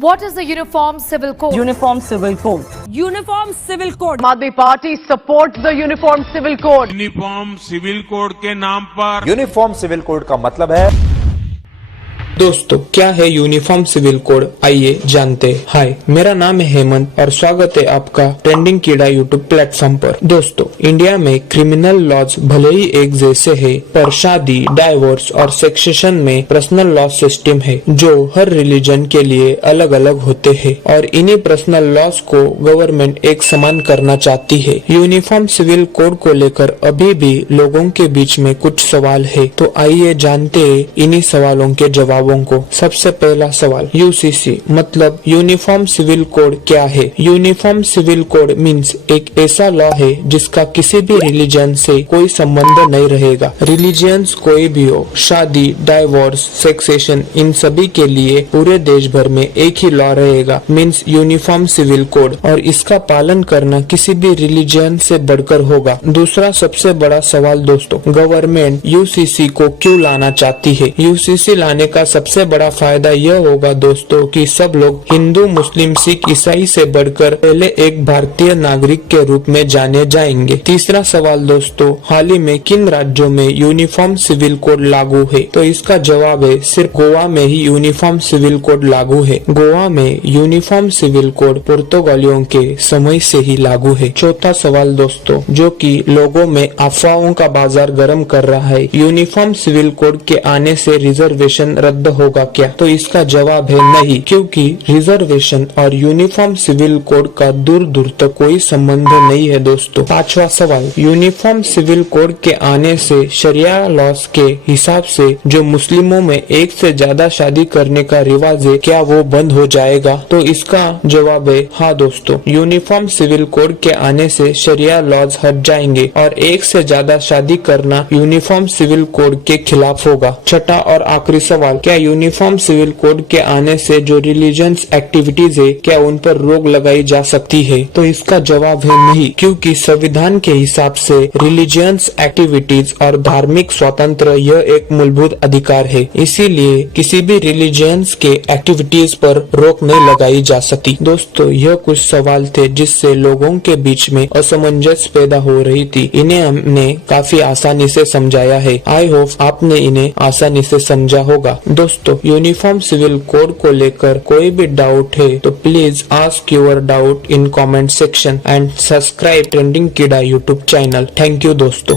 What is the Uniform Civil Code? Uniform Civil Code. Uniform civil code. Aam Aadmi Party supports the Uniform Civil Code. Uniform civil code के नाम पर uniform civil code का मतलब है। दोस्तों, क्या है यूनिफॉर्म सिविल कोड, आइए जानते हैं। हाय, मेरा नाम है हेमंत और स्वागत है आपका ट्रेंडिंग कीड़ा यूट्यूब प्लेटफॉर्म पर। दोस्तों, इंडिया में क्रिमिनल लॉज भले ही एक जैसे हैं, पर शादी, डाइवोर्स और सेक्सेशन में पर्सनल लॉ सिस्टम है जो हर रिलीजन के लिए अलग अलग होते हैं और इन्हीं पर्सनल लॉज को गवर्नमेंट एक समान करना चाहती है। यूनिफॉर्म सिविल कोड को लेकर अभी भी लोगों के बीच में कुछ सवाल है, तो आइए जानते हैं इन्हीं सवालों के जवाब को। सबसे पहला सवाल, यूसीसी मतलब यूनिफॉर्म सिविल कोड क्या है? यूनिफॉर्म सिविल कोड मीन्स एक ऐसा लॉ है जिसका किसी भी रिलीजन से कोई संबंध नहीं रहेगा। रिलीजियंस कोई भी हो, शादी, डाइवोर्स, सेक्सेशन, इन सभी के लिए पूरे देश भर में एक ही लॉ रहेगा, मीन्स यूनिफॉर्म सिविल कोड, और इसका पालन करना किसी भी रिलीजन से बढ़कर होगा। दूसरा सबसे बड़ा सवाल दोस्तों, गवर्नमेंट यूसीसी को क्यों लाना चाहती है? यूसीसी लाने का सबसे बड़ा फायदा यह होगा दोस्तों कि सब लोग हिंदू, मुस्लिम, सिख, ईसाई से बढ़कर पहले एक भारतीय नागरिक के रूप में जाने जाएंगे। तीसरा सवाल दोस्तों, हाल ही में किन राज्यों में यूनिफॉर्म सिविल कोड लागू है? तो इसका जवाब है सिर्फ गोवा में ही यूनिफॉर्म सिविल कोड लागू है। गोवा में यूनिफॉर्म सिविल कोड पुर्तगालियों के समय से ही लागू है। चौथा सवाल दोस्तों, जो कि लोगों में अफवाहों का बाजार गर्म कर रहा है, यूनिफॉर्म सिविल कोड के आने से रिजर्वेशन रद्द होगा क्या? तो इसका जवाब है नहीं, क्योंकि रिजर्वेशन और यूनिफॉर्म सिविल कोड का दूर दूर तक कोई संबंध नहीं है दोस्तों। पांचवा सवाल, यूनिफॉर्म सिविल कोड के आने से शरिया लॉस के हिसाब से जो मुस्लिमों में एक से ज्यादा शादी करने का रिवाज है, क्या वो बंद हो जाएगा? तो इसका जवाब है हाँ दोस्तों, यूनिफॉर्म सिविल कोड के आने से शरिया लॉज हट जाएंगे और एक से ज्यादा शादी करना यूनिफॉर्म सिविल कोड के खिलाफ होगा। छठा और आखिरी सवाल, क्या यूनिफॉर्म सिविल कोड के आने से जो रिलीजियस एक्टिविटीज है, क्या उन पर रोक लगाई जा सकती है? तो इसका जवाब है नहीं, क्योंकि संविधान के हिसाब से रिलीजियस एक्टिविटीज और धार्मिक स्वतंत्र यह एक मूलभूत अधिकार है, इसीलिए किसी भी रिलीजियस के एक्टिविटीज पर रोक नहीं लगाई जा सकती। दोस्तों, यह कुछ सवाल थे जिससे लोगों के बीच में असमंजस पैदा हो रही थी। इन्हें हमने काफी आसानी से समझाया है। आई होप आपने इन्हें आसानी से समझा होगा। दोस्तों, यूनिफॉर्म सिविल कोड को लेकर कोई भी डाउट है तो please ask your doubt in comment section and subscribe trending कीड़ा यूट्यूब चैनल। थैंक यू दोस्तों।